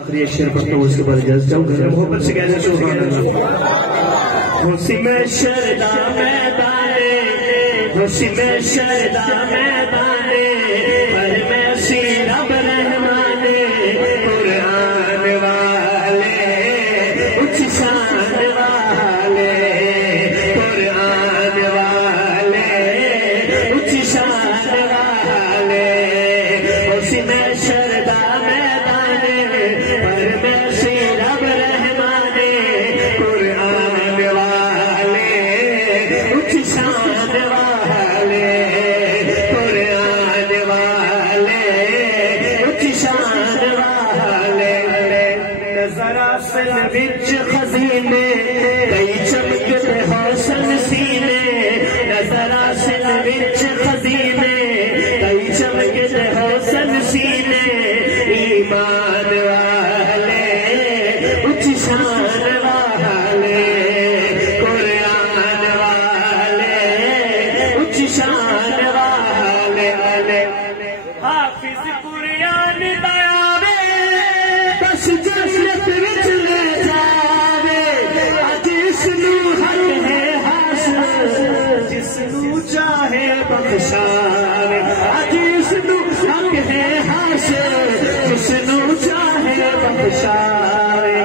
آخری ایک شعر پڑھتا ہوں اس کے بعد اجازت چاہوں گا محبت سے کہتے سبحان اللہ خوشی میں شردا میدانے خوشی میں شردا میدانے پر میں سی رب رحمانے قرآن والے اچھ شان والے قرآن والے اچھ شان والے خوشی میں شردا میدانے پر میں سی رب رحمانے قرآن والے اچھ شان والے قرآن والے اچھ شان والے نظر اصل بچ خزینے کئی چمکتے حسن سینے نظر اصل بچ خزینے کئی چمکتے حسن سینے ایمان والے اچھ شان والے قرآن والے اچھ شان والے حافظ قرآن داوے بس جنت وچ لے جاوے اج اس نو حق ہے حاصل جس نو چاہے بخشاوے اج اس نو حق ہے حاصل جس نو چاہے بخشاوے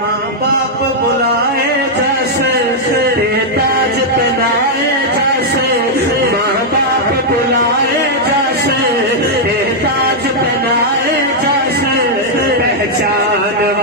ماں باپ بلائے جیسے تاج پہنائے جیسے ماں باپ بلائے جیسے تاج پہنائے جیسے پہچان